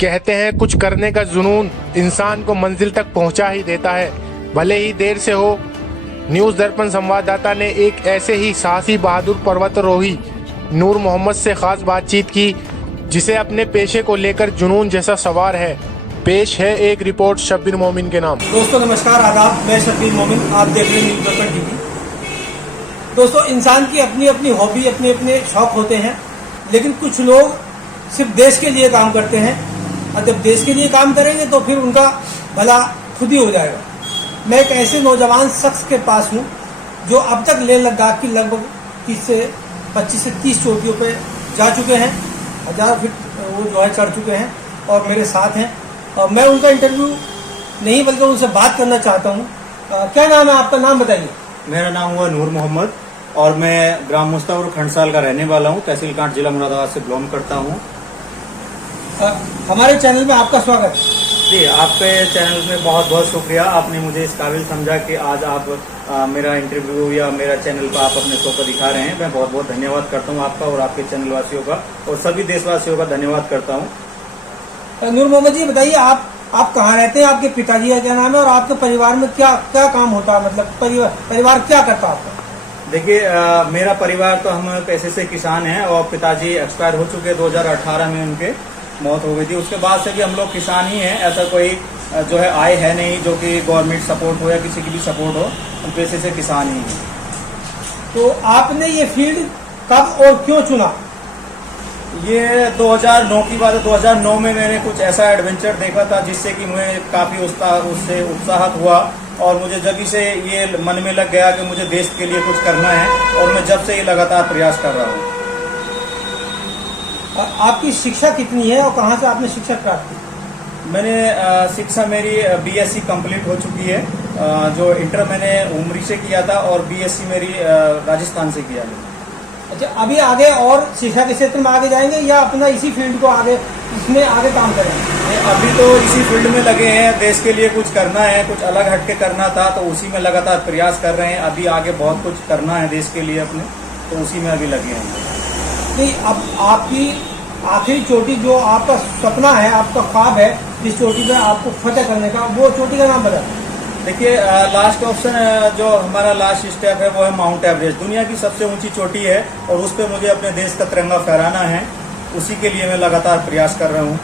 कहते हैं कुछ करने का जुनून इंसान को मंजिल तक पहुंचा ही देता है, भले ही देर से हो। न्यूज़ दर्पण संवाददाता ने एक ऐसे ही साहसी बहादुर पर्वतारोही नूर मोहम्मद से खास बातचीत की, जिसे अपने पेशे को लेकर जुनून जैसा सवार है। पेश है एक रिपोर्ट शब्बीर मोमिन के नाम। दोस्तों नमस्कार, आदाब। मैं शब्बीर मोमिन, आप देख रहे हैं न्यूज़ दर्पण टीवी। दोस्तों, इंसान की अपनी अपनी हॉबी, अपने अपने शौक होते हैं, लेकिन कुछ लोग सिर्फ देश के लिए काम करते हैं, और जब देश के लिए काम करेंगे तो फिर उनका भला खुद ही हो जाएगा। मैं एक ऐसे नौजवान शख्स के पास हूँ जो अब तक लेह लद्दाख की लगभग 25 से 30 चोटियों पे जा चुके हैं, 1000 फीट वो जो है चढ़ चुके हैं और मेरे साथ हैं। और मैं उनका इंटरव्यू नहीं बल्कि उनसे बात करना चाहता हूँ। क्या नाम है आपका? नाम बताइए। मेरा नाम हुआ नूर मोहम्मद और मैं ग्राम मुस्तापुर खंडसाल का रहने वाला हूँ। तहसील कांट, जिला मुरादाबाद से बिलोंग करता हूँ। हमारे चैनल में आपका स्वागत। जी, आपके चैनल में बहुत बहुत शुक्रिया। आपने मुझे इस काबिल समझा कि आज आप मेरा इंटरव्यू या मेरा चैनल पर आप अपने शो को दिखा रहे हैं। मैं बहुत बहुत धन्यवाद करता हूँ आपका और आपके चैनल वासियों का और सभी देशवासियों का धन्यवाद करता हूँ। नूर मोहम्मद जी, बताइए आप कहाँ रहते हैं, आपके पिताजी का क्या नाम है और आपके परिवार में क्या क्या काम होता है? मतलब परिवार क्या करता है आपका? देखिए, मेरा परिवार तो हम पैसे से किसान हैं और पिताजी एक्सपायर हो चुके। 2018 में उनके मौत हो गई थी। उसके बाद से भी हम लोग किसान ही हैं। ऐसा कोई जो है आय है नहीं जो कि गवर्नमेंट सपोर्ट हो या किसी की भी सपोर्ट हो। हम पैसे से किसान ही हैं। तो आपने ये फील्ड कब और क्यों चुना? ये 2009 की बात है। 2009 में मैंने कुछ ऐसा एडवेंचर देखा था जिससे कि मैं काफी उससे उत्साहित हुआ और मुझे जब से ये मन में लग गया कि मुझे देश के लिए कुछ करना है और मैं जब से ये लगातार प्रयास कर रहा हूँ। आपकी शिक्षा कितनी है और कहाँ से आपने शिक्षा प्राप्त की? मैंने शिक्षा मेरी बीएससी कंप्लीट हो चुकी है। जो इंटर मैंने उमरी से किया था और बीएससी मेरी राजस्थान से किया है। अच्छा, अभी आगे और शिक्षा के क्षेत्र में आगे जाएंगे या अपना इसी फील्ड को आगे इसमें आगे काम करेंगे? अभी तो इसी फील्ड में लगे हैं। देश के लिए कुछ करना है, कुछ अलग हटके करना था तो उसी में लगातार प्रयास कर रहे हैं। अभी आगे बहुत कुछ करना है देश के लिए अपने, तो उसी में अभी लगे हैं। नहीं, अब आपकी आखिरी चोटी जो आपका सपना है, आपका ख्वाब है जिस चोटी पे आपको फतेह करने का, वो चोटी का नाम बता। देखिए, लास्ट ऑप्शन जो हमारा लास्ट स्टेप है वो है माउंट एवरेस्ट। दुनिया की सबसे ऊंची चोटी है और उस पर मुझे अपने देश का तिरंगा फहराना है। उसी के लिए मैं लगातार प्रयास कर रहा हूँ।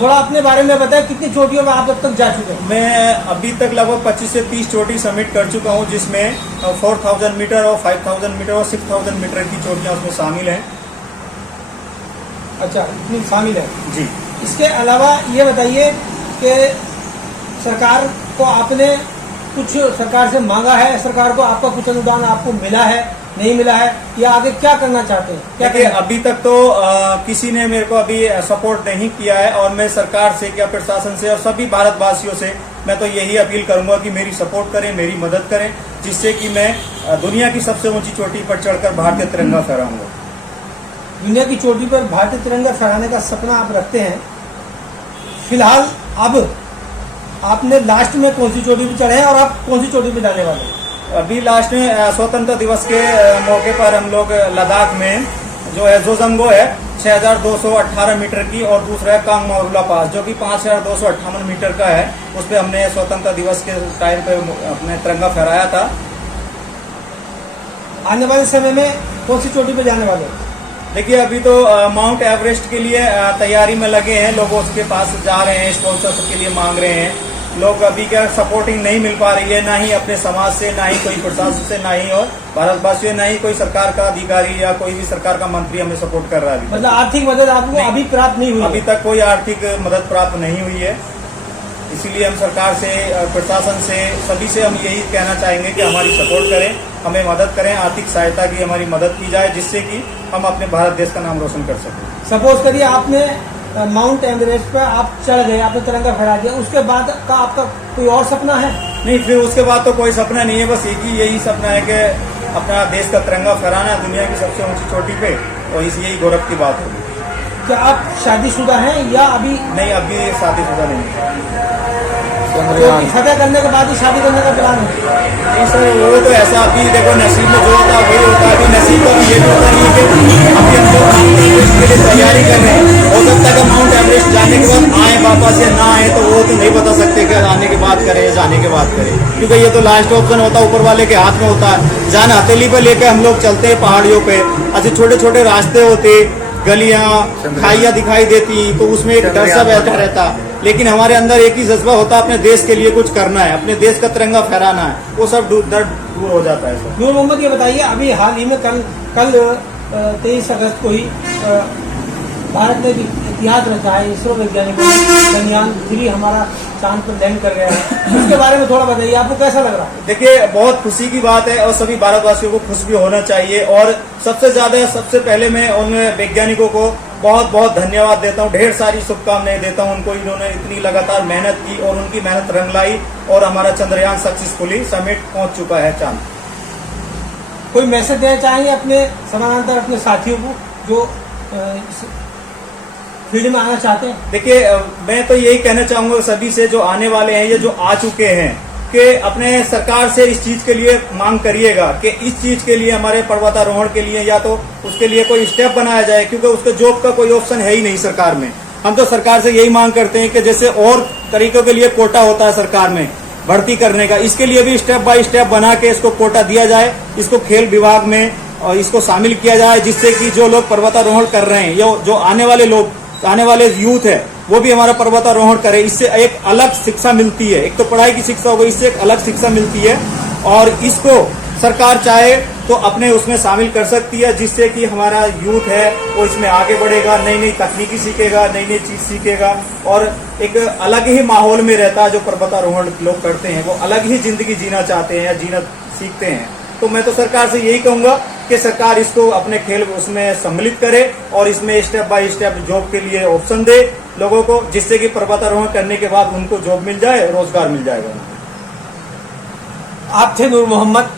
थोड़ा अपने बारे में बताएं, कितनी चोटियों में आप अब तक जा चुके हैं? मैं अभी तक लगभग 25 से 30 चोटी सबमिट कर चुका हूँ, जिसमें 4000 मीटर और 5000 मीटर और 6000 मीटर की चोटियाँ उसमें शामिल हैं। अच्छा, इतनी शामिल है जी। इसके अलावा ये बताइए कि सरकार को आपने कुछ सरकार से मांगा है, सरकार को आपका कुछ अनुदान आपको मिला है, नहीं मिला है, या आगे क्या करना चाहते हैं? क्या देखिए, अभी तक तो किसी ने मेरे को अभी सपोर्ट नहीं किया है और मैं सरकार से क्या प्रशासन से और सभी भारतवासियों से मैं तो यही अपील करूंगा कि मेरी सपोर्ट करें, मेरी मदद करें, जिससे कि मैं दुनिया की सबसे ऊंची चोटी पर चढ़कर भारतीय तिरंगा फहराऊंगा। दुनिया की चोटी पर भारतीय तिरंगा फहराने का सपना आप रखते हैं। फिलहाल अब आपने लास्ट में कौन सी चोटी पे चढ़े हैं और आप कौन सी चोटी पे जाने वाले हैं? अभी लास्ट में स्वतंत्रता दिवस के मौके पर हम लोग लद्दाख में जो है जोजंगो है 6218 मीटर की और दूसरा है कांगमारुला पास जो कि 5258 मीटर का है। उस पर हमने स्वतंत्रता दिवस के टाइम पे अपने तिरंगा फहराया था। आने वाले समय में कौन सी चोटी पे जाने वाले हैं? देखिए, अभी तो माउंट एवरेस्ट के लिए तैयारी में लगे हैं। लोग उसके पास जा रहे हैं, स्पॉन्सरशिप के लिए मांग रहे हैं। लोग अभी क्या सपोर्टिंग नहीं मिल पा रही है, ना ही अपने समाज से, ना ही कोई प्रशासन से, ना ही और भारतवासियों, ना ही कोई सरकार का अधिकारी या कोई भी सरकार का मंत्री हमें सपोर्ट कर रहा है। मतलब आर्थिक मदद आपको अभी प्राप्त नहीं हुई? अभी तक कोई आर्थिक मदद प्राप्त नहीं हुई है। इसीलिए हम सरकार से, प्रशासन से, सभी से हम यही कहना चाहेंगे कि हमारी सपोर्ट करें, हमें मदद करें, आर्थिक सहायता की हमारी मदद की जाए, जिससे कि हम अपने भारत देश का नाम रोशन कर सकें। सपोज करिए आपने माउंट एवरेस्ट पर आप चढ़ गए, आपने तिरंगा फहरा दिया, उसके बाद का आपका कोई और सपना है? नहीं, फिर उसके बाद तो कोई सपना नहीं है। बस एक ही यही सपना है कि अपना देश का तिरंगा फहराना दुनिया की सबसे ऊंची चोटी पे, और यही गौरव की बात होगी। क्या आप शादीशुदा हैं या अभी? नहीं, अभी शादीशुदा नहीं है। तो फतेह करने के बाद ही शादी करने का प्लान है? नहीं सर, वो तो ऐसा अभी देखो नसीब में जो होता है वही होता है। अभी नसीब का भी ये भी होता नहीं है कि अभी हम लोग माउंट एवरेस्ट के लिए तैयारी कर रहे हैं। हो सकता है कि माउंट एवरेस्ट जाने के बाद आए वापस या ना आए, तो वो तो नहीं बता सकते कि आने के बाद करें या जाने के बाद करें, क्योंकि ये तो लास्ट ऑप्शन होता है, ऊपर वाले के हाथ में होता है। जान हथेली पे लेके हम लोग चलते हैं पहाड़ियों पे, ऐसे छोटे छोटे रास्ते होते, गलियां खाइयां दिखाई देती, तो उसमें एक डर सा बैठा रहता। लेकिन हमारे अंदर एक ही जज्बा होता है, अपने देश के लिए कुछ करना है, अपने देश का तिरंगा फहराना है, वो सब डर दूर हो जाता है सर। नूर मोहम्मद, ये बताइए, अभी हाल ही में कल 23 अगस्त को ही भारत ने भी इतिहास रचा है। इसरो वैज्ञानिकों ने गगनयान 3 हमारा चांद पर लैंड कर गया है, उसके बारे में थोड़ा बताइए, आपको कैसा लग रहा है? देखिए, बहुत खुशी की बात है और सभी भारतवासियों को खुश भी होना चाहिए। और सबसे पहले मैं उन वैज्ञानिकों को बहुत बहुत धन्यवाद देता हूँ, ढेर सारी शुभकामनाएं देता हूँ उनको। इन्होंने इतनी लगातार मेहनत की और उनकी मेहनत रंग लाई और हमारा चंद्रयान सक्सेसफुली समिट पहुंच चुका है चांद। कोई मैसेज देना चाहेंगे अपने समानांतर अपने साथियों को जो फील्ड में आना चाहते हैं? देखिए, मैं तो यही कहना चाहूंगा सभी से, जो आने वाले हैं, ये जो आ चुके हैं, कि अपने सरकार से इस चीज के लिए मांग करिएगा कि इस चीज के लिए, हमारे पर्वतारोहण के लिए, या तो उसके लिए कोई स्टेप बनाया जाए, क्योंकि उसके जॉब का कोई ऑप्शन है ही नहीं सरकार में। हम तो सरकार से यही मांग करते हैं कि जैसे और तरीकों के लिए कोटा होता है सरकार में भर्ती करने का, इसके लिए भी स्टेप बाय स्टेप बना के इसको कोटा दिया जाए, इसको खेल विभाग में और इसको शामिल किया जाए, जिससे कि जो लोग पर्वतारोहण कर रहे हैं, जो आने वाले लोग, आने वाले यूथ है, वो भी हमारा पर्वतारोहण करे। इससे एक अलग शिक्षा मिलती है, एक तो पढ़ाई की शिक्षा हो गई, इससे एक अलग शिक्षा मिलती है, और इसको सरकार चाहे तो अपने उसमें शामिल कर सकती है, जिससे कि हमारा यूथ है वो इसमें आगे बढ़ेगा, नई नई तकनीकी सीखेगा, नई नई चीज सीखेगा, और एक अलग ही माहौल में रहता है। जो पर्वतारोहण लोग करते हैं वो अलग ही जिंदगी जीना चाहते हैं या जीना सीखते हैं। तो मैं तो सरकार से यही कहूंगा कि सरकार इसको अपने खेल उसमें सम्मिलित करे और इसमें स्टेप बाय स्टेप जॉब के लिए ऑप्शन दे लोगों को, जिससे कि पर्वतारोहण करने के बाद उनको जॉब मिल जाए, रोजगार मिल जाएगा। आप थे नूर मोहम्मद,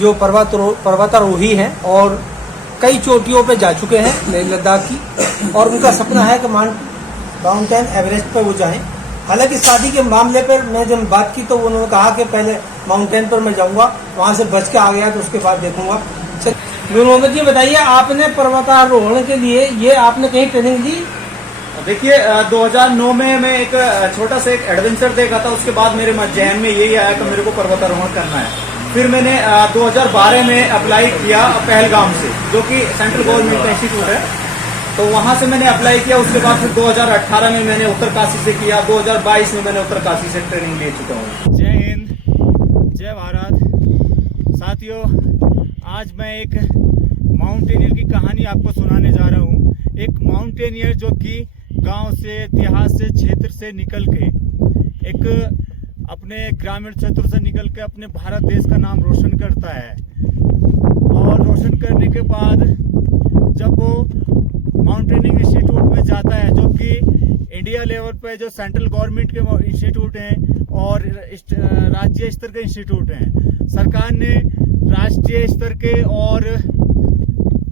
जो पर्वतारोही हैं और कई चोटियों पे जा चुके हैं लेह लद्दाख की, और उनका सपना है कि माउंटेन एवरेस्ट पर वो जाएं। हालांकि शादी के मामले पर मैं जब बात की तो उन्होंने कहा कि पहले माउंटेन पर मैं जाऊंगा, वहां से बच के आ गया तो उसके बाद देखूंगा। नूर मोहम्मद जी, बताइए, आपने पर्वतारोहण के लिए ये आपने कहीं ट्रेनिंग ली? देखिए, 2009 में मैं एक छोटा सा एक एडवेंचर देखा था, उसके बाद मेरे जहन में यही आया कि मेरे को पर्वतारोहण करना है। फिर मैंने 2012 में अप्लाई किया पहलगाम से, जो कि सेंट्रल गवर्नमेंट का इंस्टीट्यूट है, तो वहां से मैंने अप्लाई किया। उसके बाद फिर 2018 में मैंने उत्तरकाशी से किया, 2022 में मैंने उत्तरकाशी से ट्रेनिंग ले चुका हूँ। जय हिंद, जय भारत। साथियों, आज मैं एक माउंटेनियर की कहानी आपको सुनाने जा रहा हूँ। एक माउंटेनियर जो कि गांव से, इतिहास से, क्षेत्र से निकल के, एक अपने ग्रामीण क्षेत्र से निकल के अपने भारत देश का नाम रोशन करता है। और रोशन करने के बाद जब वो माउंटेनिंग इंस्टीट्यूट में जाता है, जो कि इंडिया लेवल पे जो सेंट्रल गवर्नमेंट के इंस्टीट्यूट हैं और राज्य स्तर के इंस्टीट्यूट हैं, सरकार ने राष्ट्रीय स्तर के और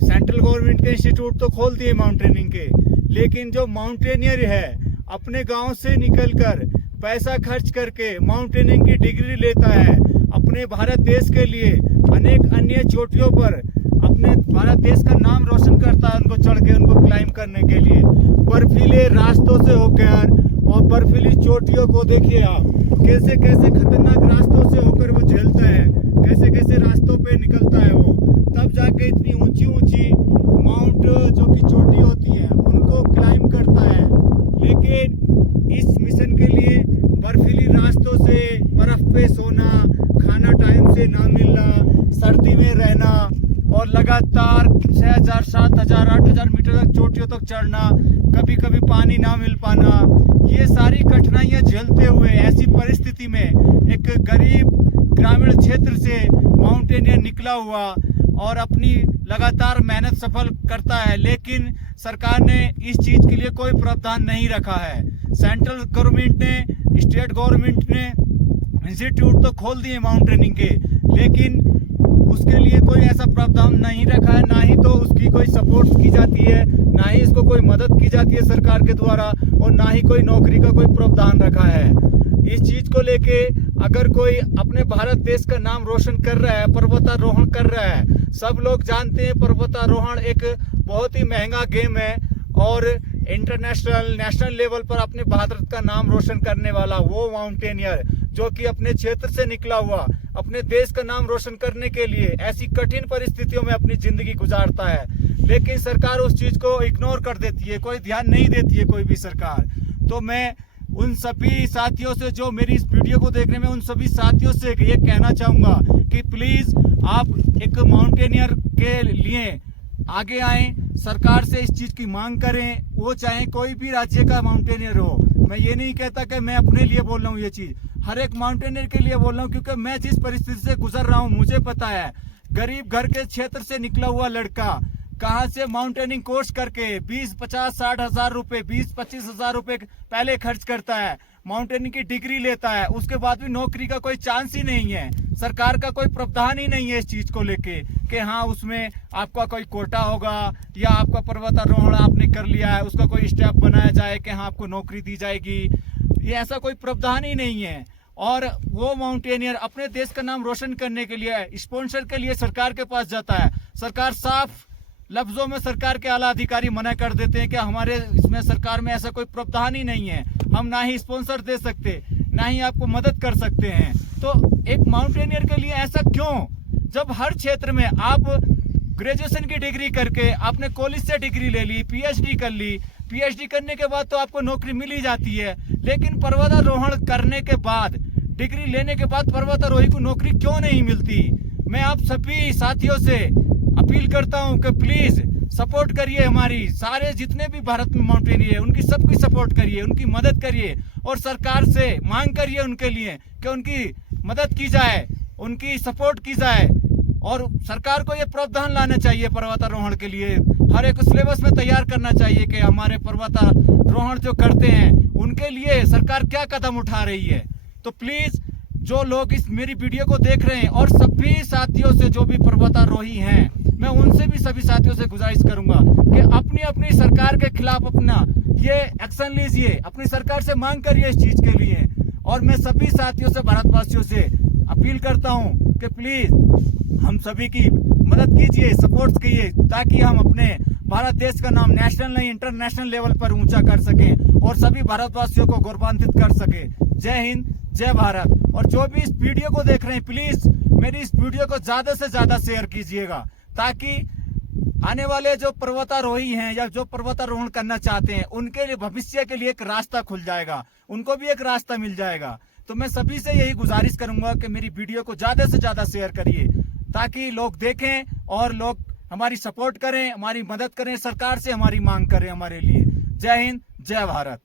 सेंट्रल गवर्नमेंट के इंस्टीट्यूट तो खोल दिए माउंटेनिंग के, लेकिन जो माउंटेनियर है अपने गांव से निकलकर पैसा खर्च करके माउंटेनिंग की डिग्री लेता है, अपने भारत देश के लिए अनेक अन्य चोटियों पर अपने भारत देश का नाम रोशन करता है, उनको चढ़ के, उनको क्लाइंब करने के लिए बर्फीले रास्तों से होकर, और बर्फीली चोटियों को देखिए आप, कैसे कैसे खतरनाक रास्तों से होकर वो झेलता है, कैसे कैसे रास्तों पे निकलता है वो, तब जाके इतनी ऊंची ऊंची माउंट जो कि चोटी होती है उनको क्लाइंब करता है। लेकिन इस मिशन के लिए बर्फीली रास्तों से, बर्फ पे सोना, खाना टाइम से ना मिलना, सर्दी में रहना और लगातार 6000, 7000, 8000 मीटर तक चोटियों तक चढ़ना, कभी कभी पानी ना मिल पाना, ये सारी कठिनाइयां झेलते हुए ऐसी परिस्थिति में एक गरीब ग्रामीण क्षेत्र से माउंटेनियर निकला हुआ और अपनी लगातार मेहनत सफल करता है। लेकिन सरकार ने इस चीज के लिए कोई प्रावधान नहीं रखा है। सेंट्रल गवर्नमेंट ने, स्टेट गवर्नमेंट ने इंस्टीट्यूट तो खोल दिए माउंटेनिंग के, लेकिन उसके लिए कोई ऐसा प्रावधान नहीं रखा है, ना ही तो उसकी कोई सपोर्ट की जाती है, ना ही इसको कोई मदद की जाती है सरकार के द्वारा, और ना ही कोई नौकरी का कोई प्रावधान रखा है। इस चीज को लेके अगर कोई अपने भारत देश का नाम रोशन कर रहा है, पर्वतारोहण कर रहा है, सब लोग जानते हैं पर्वतारोहण एक बहुत ही महंगा गेम है और इंटरनेशनल नेशनल लेवल पर अपने भारत का नाम रोशन करने वाला वो माउंटेनियर जो कि अपने क्षेत्र से निकला हुआ अपने देश का नाम रोशन करने के लिए ऐसी कठिन परिस्थितियों में अपनी जिंदगी गुजारता है, लेकिन सरकार उस चीज को इग्नोर कर देती है, कोई ध्यान नहीं देती है कोई भी सरकार। तो मैं उन सभी साथियों से जो मेरी इस वीडियो को देख रहे हैं, मैं उन सभी साथियों से ये कहना चाहूंगा कि प्लीज आप एक माउंटेनियर के लिए आगे आए, सरकार से इस चीज की मांग करें, वो चाहे कोई भी राज्य का माउंटेनियर हो। मैं ये नहीं कहता कि मैं अपने लिए बोल रहा हूँ, ये चीज हर एक माउंटेनियर के लिए बोल रहा हूँ, क्योंकि मैं जिस परिस्थिति से गुजर रहा हूँ मुझे पता है। गरीब घर के क्षेत्र से निकला हुआ लड़का कहाँ से माउंटेनिंग कोर्स करके 20, 50, 60 हजार रुपए, 20, 25 हजार रुपए पहले खर्च करता है, माउंटेनिंग की डिग्री लेता है, उसके बाद भी नौकरी का कोई चांस ही नहीं है, सरकार का कोई प्रावधान ही नहीं है इस चीज को लेके कि हाँ उसमें आपका कोई कोटा होगा या आपका पर्वतारोहण आपने कर लिया है उसका कोई स्टेप बनाया जाए कि हाँ आपको नौकरी दी जाएगी। ये ऐसा कोई प्रावधान ही नहीं है। और वो माउंटेनियर अपने देश का नाम रोशन करने के लिए स्पॉन्सर के लिए सरकार के पास जाता है, सरकार साफ लफ्जों में सरकार के आला अधिकारी मना कर देते हैं कि हमारे इसमें सरकार में ऐसा कोई प्रावधान ही नहीं है, हम ना ही स्पॉन्सर दे सकते ना ही आपको मदद कर सकते हैं। तो एक माउंटेनियर के लिए ऐसा क्यों, जब हर क्षेत्र में आप ग्रेजुएशन की डिग्री करके आपने कॉलेज से डिग्री ले ली, पीएचडी कर ली, पीएचडी करने के बाद तो आपको नौकरी मिल ही जाती है, लेकिन पर्वतारोहण करने के बाद डिग्री लेने के बाद पर्वतारोही को नौकरी क्यों नहीं मिलती। मैं आप सभी साथियों से अपील करता हूं कि प्लीज सपोर्ट करिए, हमारी सारे जितने भी भारत में माउंटेनियर है उनकी सबकी सपोर्ट करिए, उनकी मदद करिए और सरकार से मांग करिए उनके लिए कि उनकी मदद की जाए, उनकी सपोर्ट की जाए। और सरकार को ये प्रावधान लाना चाहिए पर्वतारोहण के लिए, हर एक सिलेबस में तैयार करना चाहिए कि हमारे पर्वतारोहण जो करते हैं उनके लिए सरकार क्या कदम उठा रही है। तो प्लीज जो लोग इस मेरी वीडियो को देख रहे हैं और सभी साथियों से जो भी पर्वतारोही हैं, मैं उनसे भी सभी साथियों से गुजारिश करूंगा कि अपनी अपनी सरकार के खिलाफ अपना ये एक्शन लीजिए, अपनी सरकार से मांग करिए इस चीज के लिए। और मैं सभी साथियों से भारतवासियों से अपील करता हूं कि प्लीज हम सभी की मदद कीजिए, सपोर्ट कीजिए, ताकि हम अपने भारत देश का नाम नेशनल नहीं इंटरनेशनल लेवल पर ऊंचा कर सकें और सभी भारतवासियों को गौरवान्वित कर सके। जय हिंद, जय भारत। और जो भी इस वीडियो को देख रहे हैं प्लीज मेरी इस वीडियो को ज्यादा से ज्यादा शेयर कीजिएगा, ताकि आने वाले जो पर्वतारोही हैं या जो पर्वतारोहण करना चाहते हैं उनके लिए भविष्य के लिए एक रास्ता खुल जाएगा, उनको भी एक रास्ता मिल जाएगा। तो मैं सभी से यही गुजारिश करूंगा कि मेरी वीडियो को ज्यादा से ज्यादा शेयर करिए, ताकि लोग देखें और लोग हमारी सपोर्ट करें, हमारी मदद करें, सरकार से हमारी मांग करें हमारे लिए। जय हिंद, जय भारत।